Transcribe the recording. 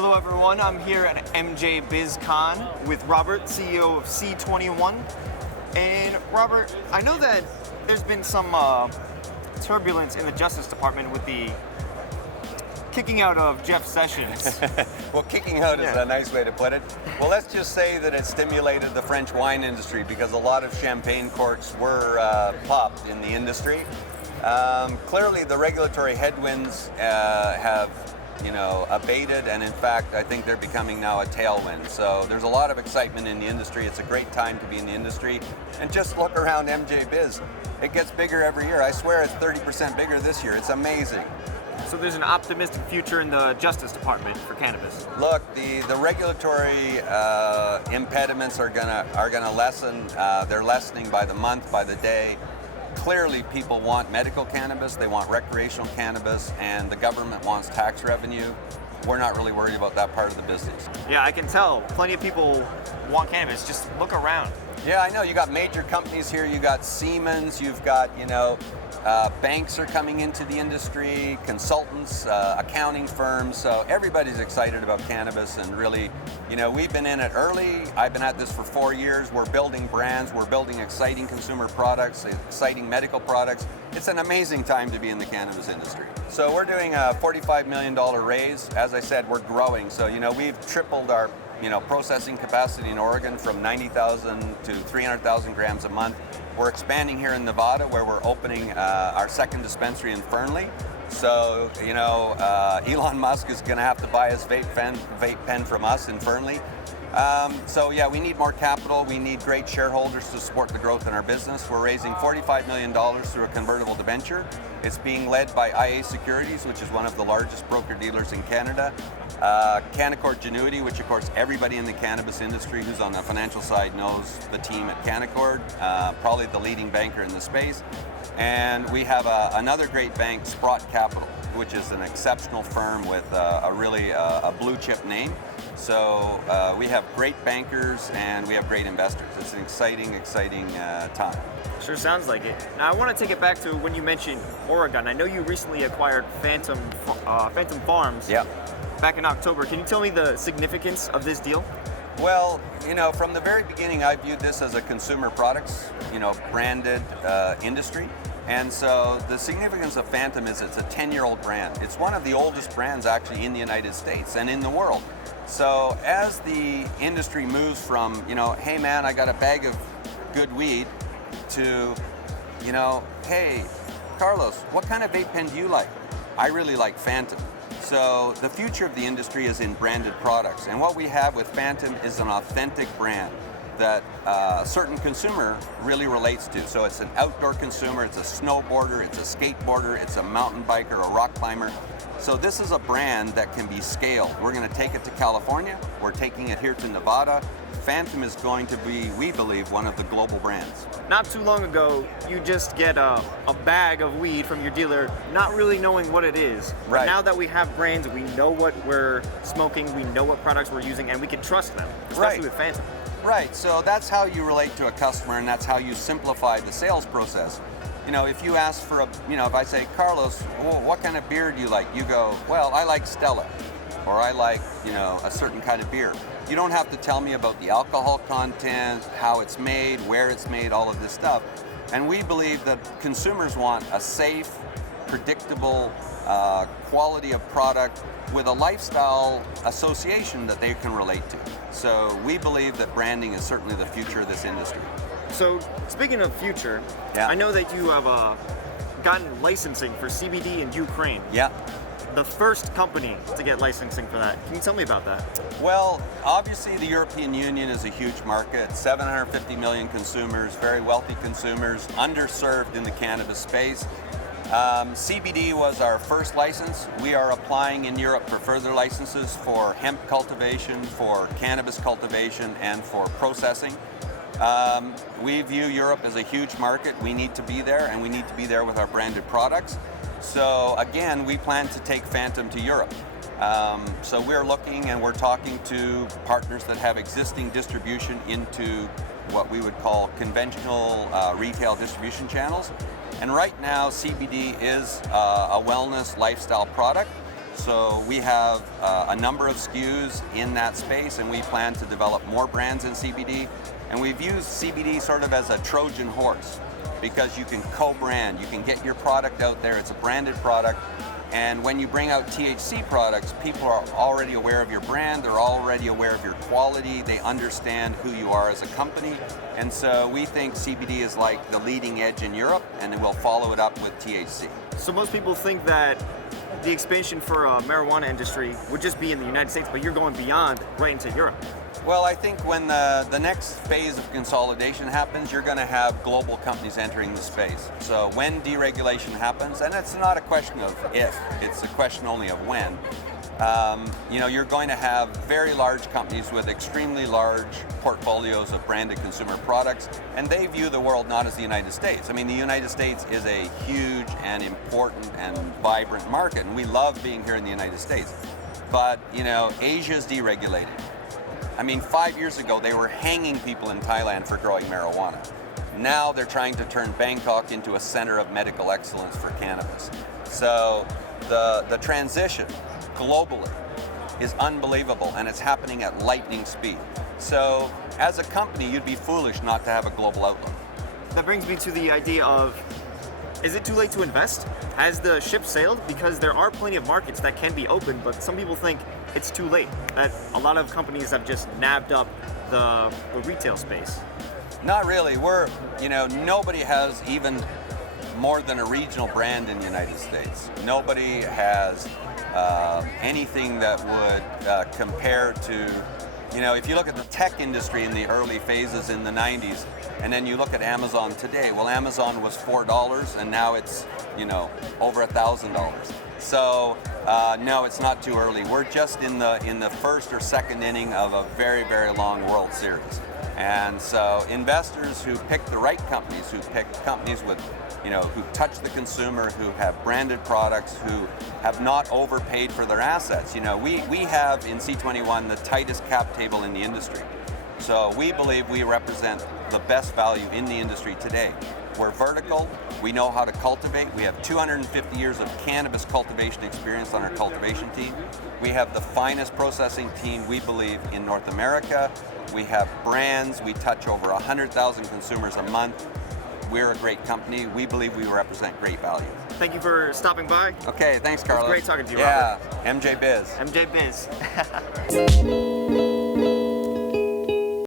Hello everyone, I'm here at MJ BizCon with Robert, CEO of C21. And Robert, I know that there's been some turbulence in the Justice Department with the kicking out of Jeff Sessions. Well, kicking out is a nice way to put it. Well, let's just say that it stimulated the French wine industry because a lot of champagne corks were popped in the industry. Clearly, the regulatory headwinds have abated, and in fact, I think they're becoming now a tailwind. So there's a lot of excitement in the industry. It's a great time to be in the industry. And just look around MJ Biz. It gets bigger every year. I swear it's 30% bigger this year. It's amazing. So there's an optimistic future in the Justice Department for cannabis. Look, the regulatory impediments are gonna lessen. They're lessening by the month, by the day. Clearly, people want medical cannabis, they want recreational cannabis, and the government wants tax revenue. We're not really worried about that part of the business. Yeah, I can tell. Plenty of people want cannabis. Just look around. Yeah, I know. You got major companies here. You got Siemens. You've got, banks are coming into the industry, consultants, accounting firms. So everybody's excited about cannabis, and really, we've been in it early. I've been at this for 4 years. We're building brands. We're building exciting consumer products, exciting medical products. It's an amazing time to be in the cannabis industry. So we're doing a $45 million raise. As I said, we're growing. So, we've tripled our processing capacity in Oregon from 90,000 to 300,000 grams a month. We're expanding here in Nevada, where we're opening our second dispensary in Fernley. So, Elon Musk is going to have to buy his vape pen from us in Fernley. We need more capital. We need great shareholders to support the growth in our business. We're raising $45 million through a convertible debenture. It's being led by IA Securities, which is one of the largest broker-dealers in Canada. Canaccord Genuity, which of course everybody in the cannabis industry who's on the financial side knows the team at Canaccord, probably the leading banker in the space. And we have another great bank, Sprott Capital, which is an exceptional firm with a blue chip name. So we have great bankers and we have great investors. It's an exciting time. Sure sounds like it. Now I want to take it back to when you mentioned Oregon. I know you recently acquired Phantom Farms back in October. Can you tell me the significance of this deal? Well, from the very beginning, I viewed this as a consumer products, branded industry. And so the significance of Phantom is it's a 10-year-old brand. It's one of the oldest brands actually in the United States and in the world. So as the industry moves from, hey man, I got a bag of good weed, to, hey, Carlos, what kind of vape pen do you like? I really like Phantom. So the future of the industry is in branded products. And what we have with Phantom is an authentic brand that a certain consumer really relates to. So it's an outdoor consumer, it's a snowboarder, it's a skateboarder, it's a mountain biker, a rock climber. So this is a brand that can be scaled. We're going to take it to California, we're taking it here to Nevada. Phantom is going to be, we believe, one of the global brands. Not too long ago, you just get a bag of weed from your dealer, not really knowing what it is. Right. But now that we have brands, we know what we're smoking, we know what products we're using, and we can trust them, especially with Phantom. Right, so that's how you relate to a customer, and that's how you simplify the sales process. If you ask for if I say, Carlos, what kind of beer do you like? You go, well, I like Stella, or I like, a certain kind of beer. You don't have to tell me about the alcohol content, how it's made, where it's made, all of this stuff. And we believe that consumers want a safe, predictable quality of product with a lifestyle association that they can relate to. So we believe that branding is certainly the future of this industry. So speaking of future, I know that you have gotten licensing for CBD in Ukraine. Yeah. The first company to get licensing for that. Can you tell me about that? Well, obviously the European Union is a huge market, 750 million consumers, very wealthy consumers, underserved in the cannabis space. CBD was our first license. We are applying in Europe for further licenses for hemp cultivation, for cannabis cultivation, and for processing. We view Europe as a huge market. We need to be there, and we need to be there with our branded products. So again, we plan to take Phantom to Europe. So we're looking and we're talking to partners that have existing distribution into what we would call conventional retail distribution channels. And right now, CBD is a wellness lifestyle product. So we have a number of SKUs in that space, and we plan to develop more brands in CBD. And we've used CBD sort of as a Trojan horse because you can co-brand, you can get your product out there, it's a branded product. And when you bring out THC products, people are already aware of your brand, they're already aware of your quality, they understand who you are as a company. And so we think CBD is like the leading edge in Europe, and then we'll follow it up with THC. So most people think that the expansion for marijuana industry would just be in the United States, but you're going beyond right into Europe. Well, I think when the next phase of consolidation happens, you're going to have global companies entering the space. So when deregulation happens, and it's not a question of if, it's a question only of when, you're going to have very large companies with extremely large portfolios of branded consumer products, and they view the world not as the United States. I mean, the United States is a huge and important and vibrant market, and we love being here in the United States. But, Asia's deregulated. I mean, 5 years ago, they were hanging people in Thailand for growing marijuana. Now they're trying to turn Bangkok into a center of medical excellence for cannabis. So the transition globally is unbelievable, and it's happening at lightning speed. So as a company, you'd be foolish not to have a global outlook. That brings me to the idea of, is it too late to invest? Has the ship sailed? Because there are plenty of markets that can be open, but some people think it's too late, that a lot of companies have just nabbed up the retail space. Not really. Nobody has even more than a regional brand in the United States. Nobody has anything that would compare to, if you look at the tech industry in the early phases in the 90s, and then you look at Amazon today, well, Amazon was $4 and now it's, over $1,000. So no, it's not too early. We're just in the first or second inning of a very, very long World Series. And so investors who pick the right companies, who pick companies with, who touch the consumer, who have branded products, who have not overpaid for their assets. We have in C21 the tightest cap table in the industry. So we believe we represent the best value in the industry today. We're vertical, we know how to cultivate, we have 250 years of cannabis cultivation experience on our cultivation team. We have the finest processing team, we believe, in North America. We have brands, we touch over 100,000 consumers a month. We're a great company, we believe we represent great value. Thank you for stopping by. Okay, thanks, Carlos. It was great talking to you, Yeah, Robert. MJ Biz. MJ Biz.